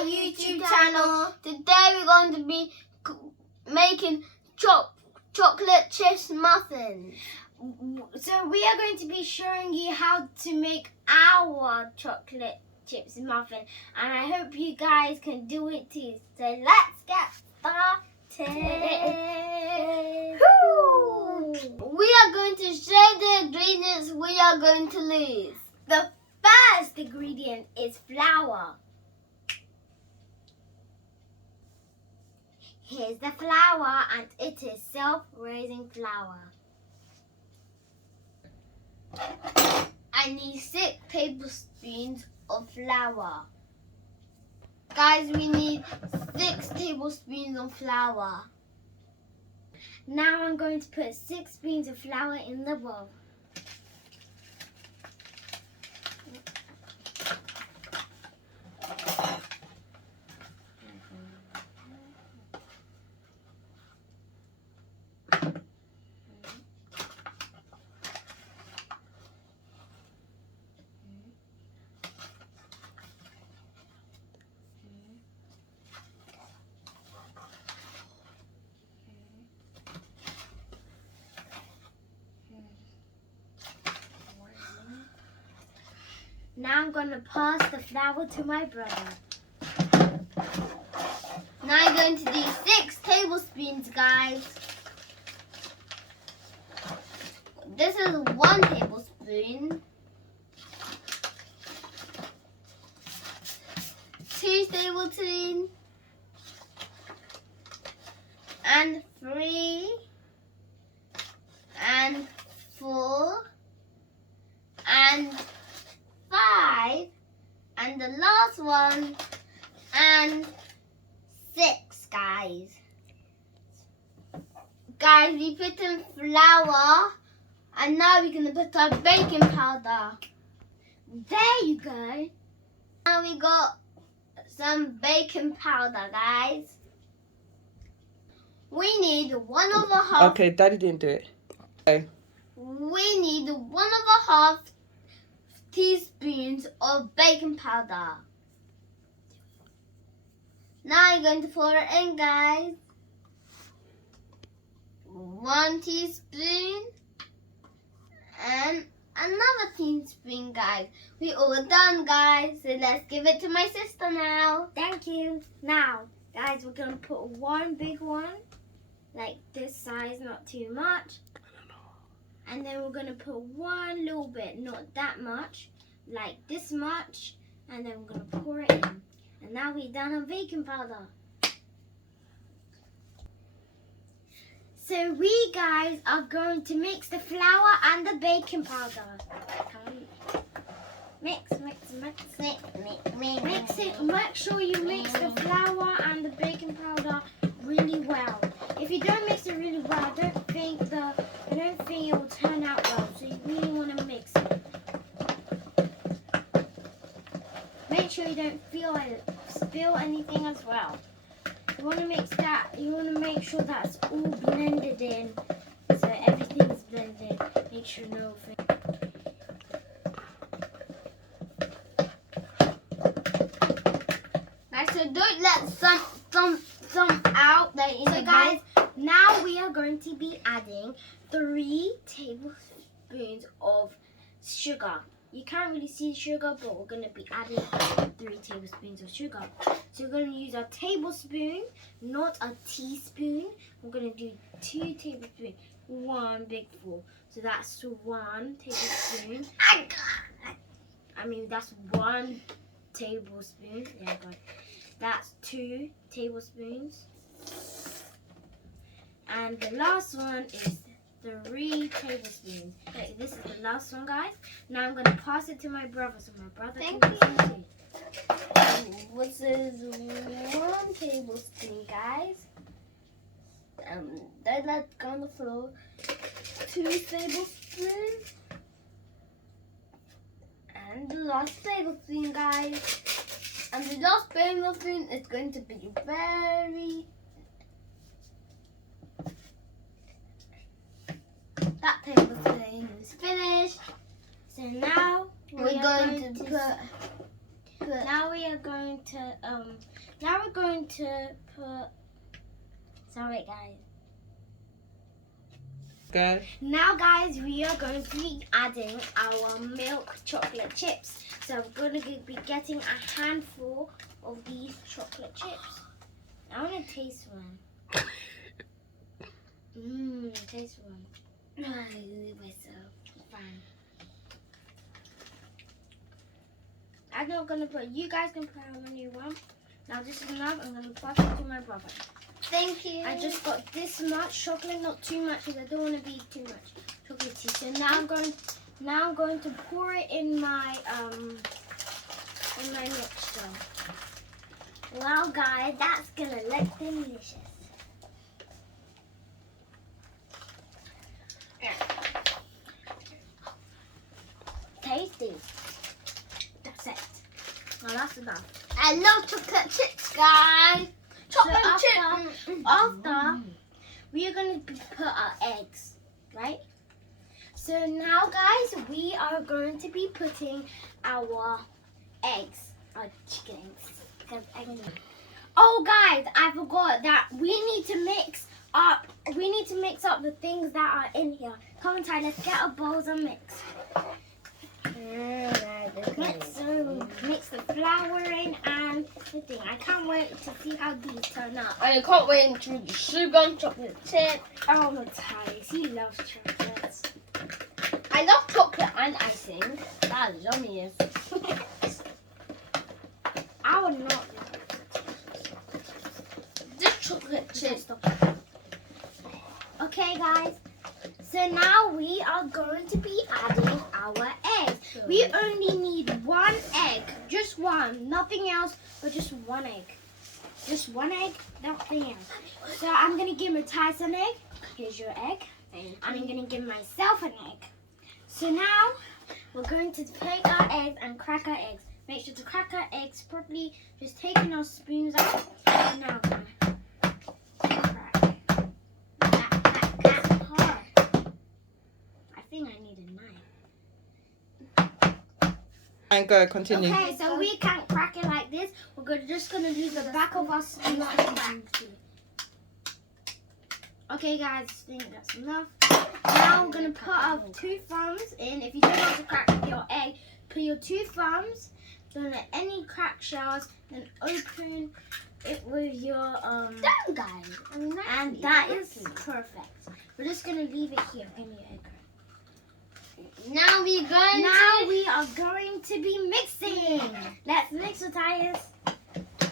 my YouTube channel. Today we're going to be making chocolate chips muffins. So we are going to be showing you how to make our chocolate chips muffin, and I hope you guys can do it too. So let's get started. We are going to share the ingredients we are going to use. The first ingredient is flour. Here's the flour, and it is self-raising flour. I need 6 tablespoons of flour. Guys, we need 6 tablespoons of flour. Now I'm going to put 6 spoons of flour in the bowl. Now I'm going to pass the flour to my brother. Now I'm going to do 6 tablespoons, guys. This is 1 tablespoon. 2 tablespoons. And 3. And 4. And 5, and the last one, and 6, guys. Guys, we put in flour, and now we're gonna put our baking powder. There you go. Now we got some baking powder, guys. We need 1/2. Okay, Daddy didn't do it. Okay. We need 1/2 teaspoons of baking powder. Now I'm going to pour it in, guys. 1 teaspoon and another teaspoon, guys. We all done, guys. So let's give it to my sister now. Thank you. Now, guys, we're going to put 1 big one, like this size, not too much. And then we're going to put 1 little bit, not that much, like this much. And then we're going to pour it in. And now we're done on baking powder. So we guys are going to mix the flour and the baking powder. Mix, mix, mix, mix, mix it. Make sure you mix the flour and the baking powder really well. If you don't mix it really well, I don't think it will turn out well. So you really want to mix it. Make sure you don't spill anything as well. You want to mix that. You want to make sure that's all blended in, so everything's blended. Make sure no thing. Guys, so don't let some out. So guys, now we are going to be adding 3 tablespoons of sugar. You can't really see sugar, but we're going to be adding 3 tablespoons of sugar. So we're going to use a tablespoon, not a teaspoon. We're going to do 2 tablespoons, 1 big full. So that's 1 tablespoon. That's 1 tablespoon. Yeah, God. That's 2 tablespoons. And the last one is 3 tablespoons. So this is the last one, guys. Now I'm going to pass it to my brother, so my brother can listen too. This is 1 tablespoon, guys. Then let's go on the floor. 2 tablespoons. And the last tablespoon, guys. And the last tablespoon is going to be very... That tablespoon is finished. So now we're going to put Good. Now we are going to put. Sorry, guys. Go. Now, guys, we are going to be adding our milk chocolate chips. So we're going to be getting a handful of these chocolate chips. I want to taste one. Taste one. I leave myself. Fine. I'm not going to put, you guys can put how many you want. Now this is enough. I'm going to pass it to my brother. Thank you. I just got this much chocolate, not too much because I don't want to be too much chocolatey. So now I'm going to pour it in my mixture. Wow, guys, that's gonna look delicious. Tasty. That's it. Now that's enough. I love chocolate chips, guys. Chocolate So chips. After we are going to put our eggs, right? So now, guys, we are going to be putting our eggs, our chickens. Oh, guys, I forgot that we need to mix up. We need to mix up the things that are in here. Come on, Ty, let's get our bowls and mix. Mix the flour in and everything. I can't wait to see how these turn out. I can't wait to the sugar and chocolate chip. Oh, Ty, he loves chocolates. I love chocolate and icing. That is yummy. I would not. This chocolate chip. Okay, guys. So now we are going to be adding our eggs. We only need one egg. Just one. Nothing else, but just one egg. Just one egg, nothing else. So I'm going to give Matthias an egg. Here's your egg. And I'm going to give myself an egg. So now we're going to take our eggs and crack our eggs. Make sure to crack our eggs properly. Just taking our spoons out. And now crack. That's hard. I think I need a knife. And go, continue. Okay, so we can't crack it like this. We're just gonna use the back of our spoon to crack. Okay, guys, I think that's enough. Now we're gonna put our 2 thumbs in. If you don't want to crack your egg, put your 2 thumbs. Don't let any crack shells. Then open it with your Done, guys. and that is perfect. We're just gonna leave it here. Give me your egg. Now we are going to be mixing. Let's mix, Matthias.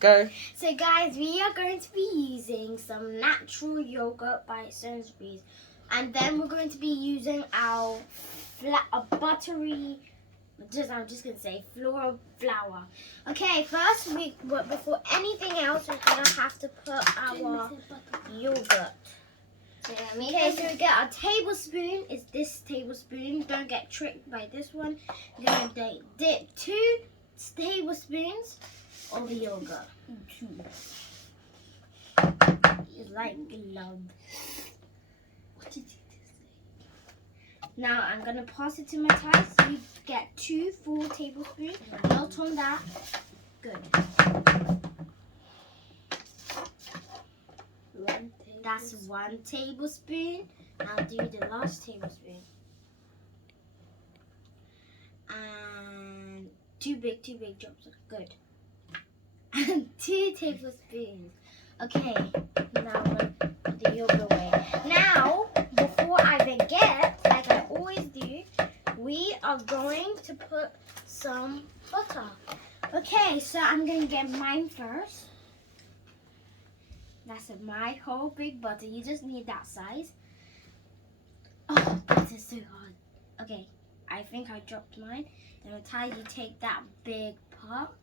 Go. So, guys, we are going to be using some natural yogurt by Sainsbury's, and then we're going to be using our buttery. I'm just gonna say floral flour. Okay, first before anything else, we're gonna have to put our yogurt. Okay, so we get our tablespoon. Is this tablespoon? Don't get tricked by this one. You're gonna dip 2 tablespoons of yogurt. 2. It's like love. What did you say? Now I'm gonna pass it to Matthias. You get 2 full tablespoons. Not on that. Good. That's 1 tablespoon. Now do the last tablespoon. And 2 big drops. Good. And 2 tablespoons. Okay. Now I'm gonna put the yogurt away. Now, before I forget, like I always do, we are going to put some butter. Okay, so I'm gonna get mine first. That's my whole big butter. You just need that size. Oh, this is so hard. Okay, I think I dropped mine. Then Ty, you take that big pot.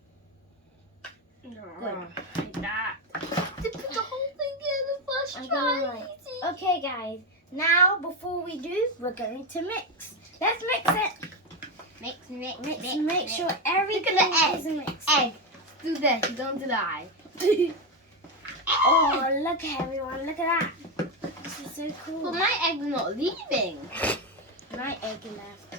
Good. Like that. to put the whole thing in the first I'm try. gonna like- Okay, guys. Now, before we do, we're going to mix. Let's mix it. Make sure everything egg. is mixed. Egg. Do this. Don't do that. Oh, look everyone. Look at that. This is so cool. But my egg's not leaving. My egg left.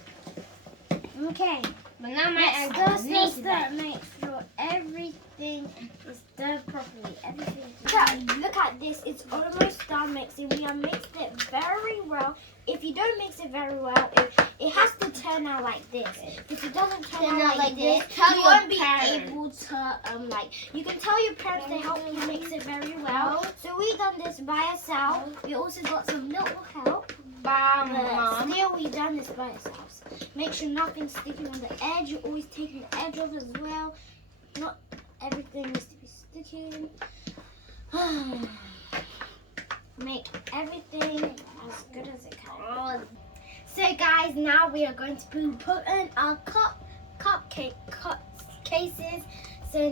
Okay. But now my egg Let's is stir, leaving. Make sure sure everything is done properly. Everything. Look at this. It's almost done mixing. We have mixed it very well. If you don't mix it very well, it has to turn out like this. If it doesn't turn out like this, tell you your won't be parents. able to you can tell your parents to help you mix it very well. So we done this by ourselves. We also got some little help. But still, we done this by ourselves. Make sure nothing's sticking on the edge. You're always taking the edge off as well. Not everything needs to be sticking. Make everything as good as it can. So guys, now we are going to be putting our cupcake cases. So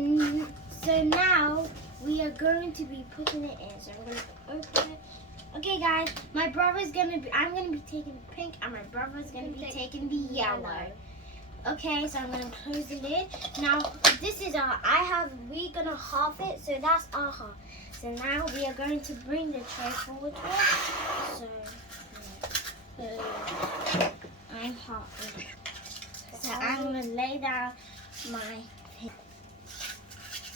now we are going to be putting it in. So I'm going to open it. Okay guys, I'm gonna be taking the pink and my brother's gonna be taking the yellow. Okay, so I'm gonna close the lid. Now this is we're gonna half it, so that's our half. So now we are going to bring the tray forward to us. So I'm halfway. So I'm gonna lay down my pink.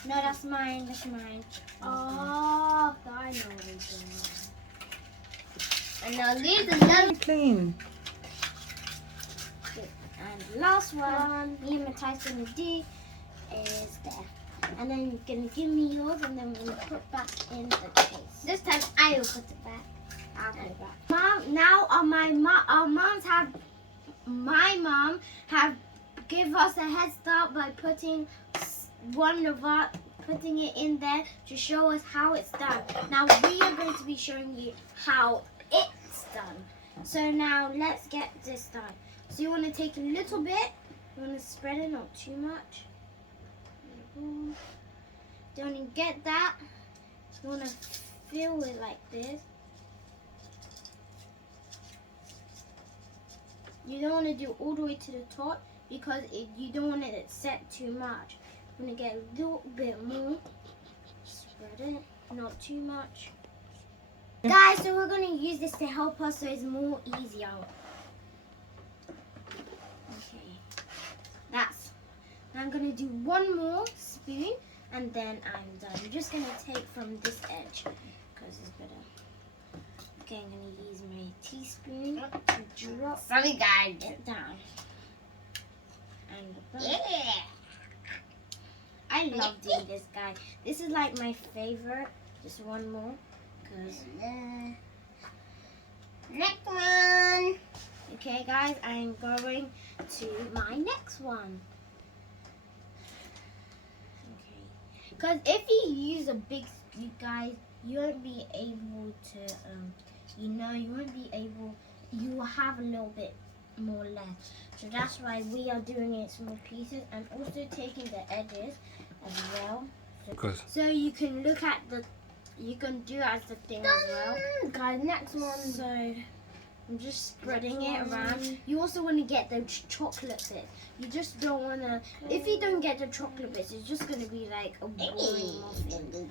No, that's mine, that's mine. Oh, I know what we're doing. And now leave another. Clean. And last one, me and Matthias gonna do is there. And then you're gonna give me yours, and then we're gonna put back in the case. This time I will put it back. I'll put it back. Mom, now my mom have give us a head start by putting putting it in there to show us how it's done. Now we are going to be showing you how it's done. So now let's get this done. So you want to take a little bit, you want to spread it, not too much. Don't you get that? You want to fill it like this. You don't want to do all the way to the top because you don't want it set too much. You want to get a little bit more. Spread it, not too much. Guys, so we're going to use this to help us so it's more easier. Okay, I'm going to do one more spoon and then I'm done. I'm just going to take from this edge because it's better. Okay, I'm going to use my teaspoon to drop Sorry guys. it down. And Yeah. I love doing this, guys. This is like my favorite. Just one more. Next one. Okay, guys, I'm going to my next one. Okay. Because if you use a big spoon, guys, you won't be able to, you won't be able, you will have a little bit more left. So that's why we are doing it in small pieces and also taking the edges as well. So you can look at you can do as the thing as well. Guys, next one. So I'm just spreading it around. You also want to get the chocolate bit. You just don't want to, if you don't get the chocolate bits, it's just going to be like a boring muffin.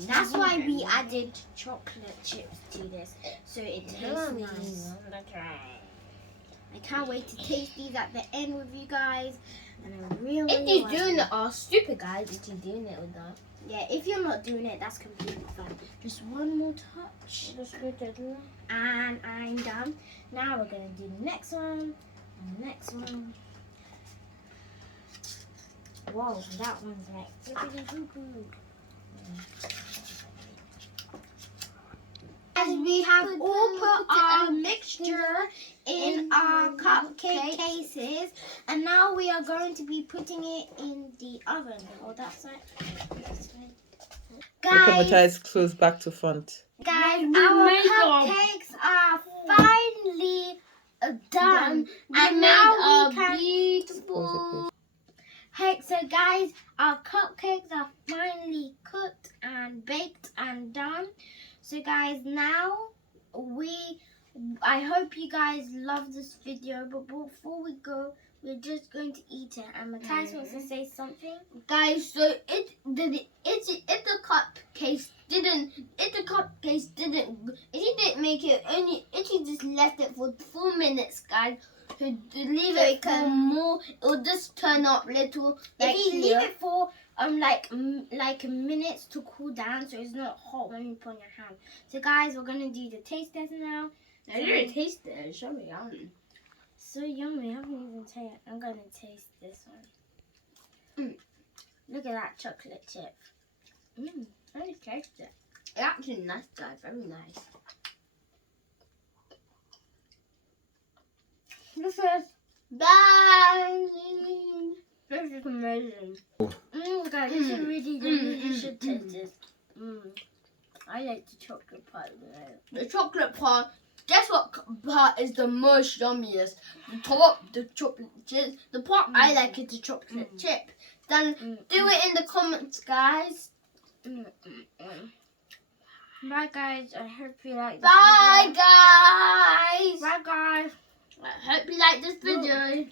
So that's why we added chocolate chips to this, so it tastes nice. I can't wait to taste these at the end with you guys. And I really If you're like doing it. it all stupid guys, if you're doing it with that. Yeah, if you're not doing it, that's completely fine. Just one more touch. And I'm done. Now we're going to do the next one. And the next one. Whoa, that one's like boopity-boo-boo. As we have all put our mixture in our cupcake cases, and now we are going to be putting it in the oven. Hold that side. Look at Guys, Matthias close back to front. our made cupcakes are finally done, and now we can. beautiful. Hey, so guys, our cupcakes are finally cooked and baked and done. So guys, now I hope you guys love this video, but before we go, we're just going to eat it. And Matthias wants to say something. Guys, so if the cupcakes didn't make it, if he just left it for 4 minutes, guys, So leave So it it for can- more. It'll just turn up little. Like If you here. leave it for like minutes to cool down, so it's not hot when you put on your hand. So guys, we're gonna do the taste test now. I didn't taste it. It's so yummy. So yummy. I haven't even tasted. I'm gonna taste this one. Look at that chocolate chip. Very tasty. It's actually nice, guys. Very nice. This is Bye. this is amazing. Guys, this is really good. You should taste this. I like the chocolate part. The chocolate part. Guess what part is the most yummiest? The top, the chocolate chip. The part I like is the chocolate chip. Then do it in the comments, guys. Bye guys. I hope you like this Bye, video. guys. Bye guys. I hope you like this video.